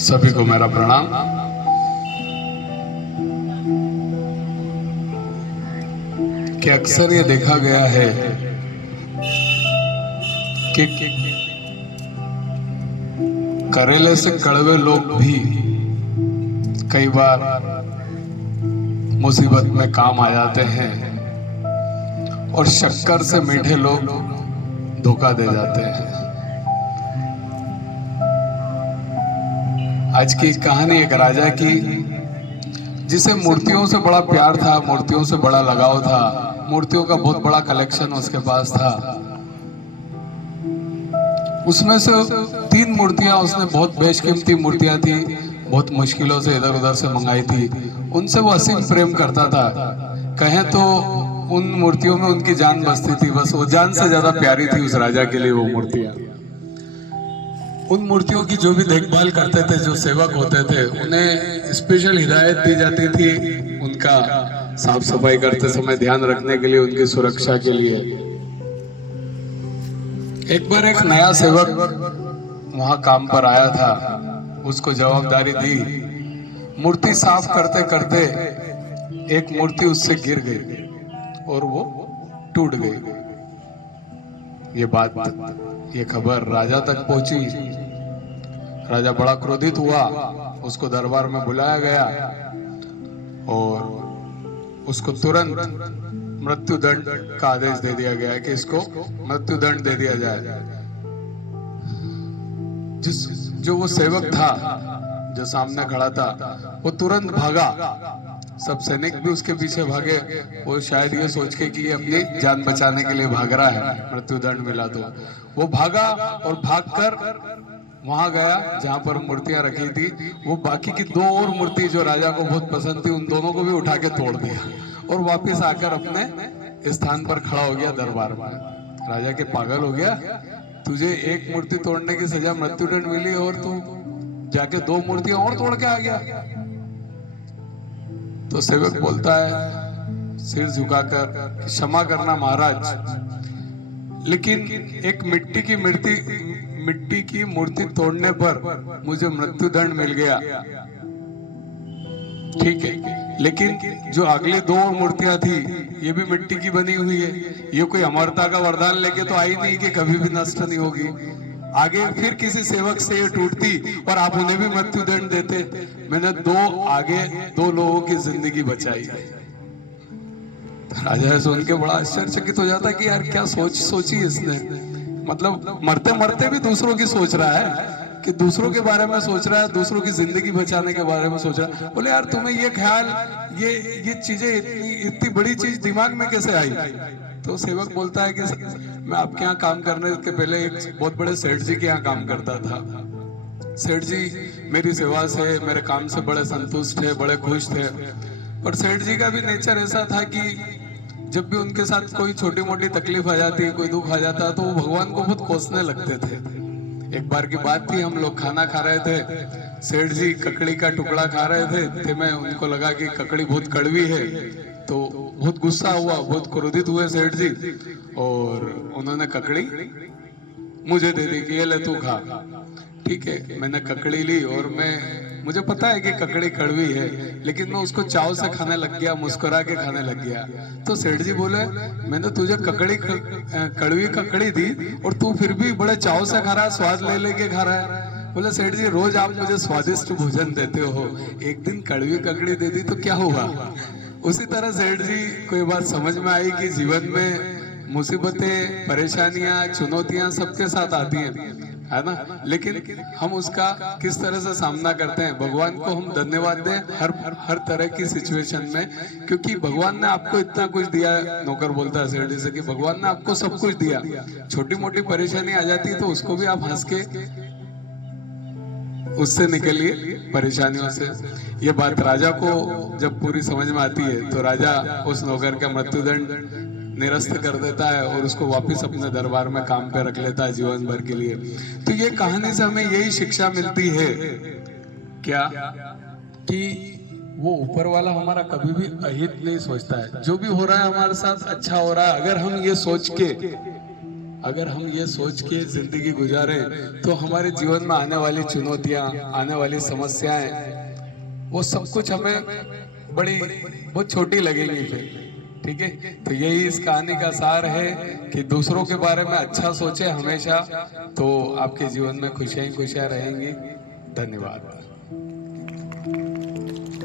सभी को मेरा प्रणाम। कि अक्सर ये देखा गया है कि करेले से कड़वे लोग भी कई बार मुसीबत में काम आ जाते हैं और शक्कर से मीठे लोग धोखा दे जाते हैं। आज की कहानी एक राजा की, जिसे मूर्तियों से बड़ा प्यार था, मूर्तियों से बड़ा लगाव था, मूर्तियों का बहुत बड़ा कलेक्शन उसके पास था। उसमें से 3 मूर्तियां उसने, बहुत बेशकीमती मूर्तियां थी, बहुत मुश्किलों से इधर उधर से मंगाई थी। उनसे वो असीम प्रेम करता था। कहें तो उन मूर्तियों में उनकी जान बसती थी, बस वो जान से ज्यादा प्यारी थी उस राजा के लिए वो मूर्तियां। उन मूर्तियों की जो भी देखभाल करते थे, जो सेवक होते थे, उन्हें स्पेशल हिदायत दी जाती थी उनका साफ सफाई करते समय ध्यान रखने के लिए, उनकी सुरक्षा के लिए। एक बार एक नया सेवक वहां काम पर आया था, उसको जवाबदारी दी। मूर्ति साफ करते करते एक मूर्ति उससे गिर गई और वो टूट गई। ये खबर राजा तक पहुंची। राजा बड़ा क्रोधित हुआ, उसको दरबार में बुलाया गया और उसको तुरंत मृत्युदंड का आदेश दे दिया गया कि इसको मृत्युदंड दे दिया जाए। जो वो सेवक था, जो सामने खड़ा था, वो तुरंत भागा। सब सैनिक भी उसके पीछे भागे। वो शायद ये सोच के कि ये अपनी जान बचाने के लिए भाग रहा है, मृत्युदंड मिला तो। वो भागा और भागकर वहां गया जहां पर मूर्तियां रखी थी। वो बाकी की 2 और मूर्ति जो राजा को बहुत पसंद थी, उन दोनों को भी उठा के तोड़ दिया और वापस आकर अपने स्थान पर खड़ा हो गया दरबार में। राजा के पागल हो गया, तुझे एक मूर्ति तोड़ने की सजा मृत्युदंड मिली और तू जाके 2 मूर्तियां और तोड़ के आ गया। तो सेवक बोलता है सिर झुकाकर, क्षमा करना महाराज, लेकिन एक मिट्टी की मूर्ति तोड़ने पर मुझे मृत्युदंड मिल गया, ठीक है, लेकिन जो अगली 2 मूर्तियां थी ये भी मिट्टी की बनी हुई है। ये कोई अमरता का वरदान लेके तो आई नहीं कि कभी भी नष्ट नहीं होगी। आगे फिर किसी सेवक से ये टूटती और आप उन्हें भी मृत्युदंड देते। मैंने 2 लोगों की जिंदगी बचाई है। राजा सुन के बड़ा आश्चर्यचकित हो जाता कि यार क्या सोची इसने। मतलब मरते मरते भी दूसरों की सोच रहा है, कि दूसरों के बारे में सोच रहा है, दूसरों की जिंदगी बचाने के बारे में सोच रहा है। बोले यार तुम्हें ये ख्याल, ये चीजें, इतनी बड़ी चीज दिमाग में कैसे आई। तो सेवक बोलता है कि मैं आपके यहाँ काम करने के पहले एक बहुत बड़े सेठ जी के यहाँ काम करता था। सेठ जी मेरी सेवा से, मेरे काम से बड़े संतुष्ट थे, बड़े खुश थे। पर सेठ जी का भी नेचर ऐसा था कि जब भी उनके साथ कोई छोटी मोटी तकलीफ आ जाती, कोई दुख आ जाता, तो वो भगवान को बहुत कोसने लगते थे। एक बार की बात थी, हम लोग खाना खा रहे थे, सेठ जी ककड़ी का टुकड़ा खा रहे थे। मैं उनको लगा कि ककड़ी बहुत कड़वी है, तो बहुत गुस्सा हुआ, बहुत क्रोधित हुए सेठ जी, और उन्होंने ककड़ी मुझे दे दी कि ये ले तू खा। ठीक है, मैंने ककड़ी ली और मुझे पता है कि ककड़ी कड़वी है, लेकिन मैं उसको चाव से खाने लग गया, मुस्कुरा के खाने लग गया। तो सेठ जी बोले मैंने तुझे कड़वी ककड़ी दी और तू फिर भी बड़े चाव से खा रहा है, स्वाद ले लेके खा रहा है। बोले सेठ जी रोज आप मुझे स्वादिष्ट भोजन देते हो, एक दिन कड़वी ककड़ी दे दी तो क्या हुआ। उसी तरह सेठ जी को ये बात समझ में आई कि जीवन में मुसीबतें, परेशानियां, चुनौतियां सबके साथ आती हैं, है ना, लेकिन हम उसका किस तरह से सामना करते हैं। भगवान को हम धन्यवाद दें हर तरह की सिचुएशन में, क्योंकि भगवान ने आपको इतना कुछ दिया। नौकर बोलता है सेठ जी से कि भगवान ने आपको सब कुछ दिया, छोटी मोटी परेशानी आ जाती है तो उसको भी आप हंस के उससे निकलिए, परेशानियों से। ये बात राजा को जब पूरी समझ में आती है तो राजा उस नौकर का मृत्युदंड निरस्त कर देता है और उसको वापस अपने दरबार में काम पे रख लेता है जीवन भर के लिए। तो ये कहानी से हमें यही शिक्षा मिलती है क्या, कि वो ऊपर वाला हमारा कभी भी अहित नहीं सोचता है। जो भी हो रहा है हमारे साथ अच्छा हो रहा है, अगर हम ये सोच के अगर हम ये सोच के जिंदगी गुजारें तो हमारे जीवन में आने वाली चुनौतियां, आने वाली समस्याएं, वो सब कुछ हमें बहुत छोटी लगेंगी फिर। ठीक है, तो यही इस कहानी का सार है कि दूसरों के बारे में अच्छा सोचे हमेशा, तो आपके जीवन में खुशियां ही खुशियां रहेंगी। धन्यवाद।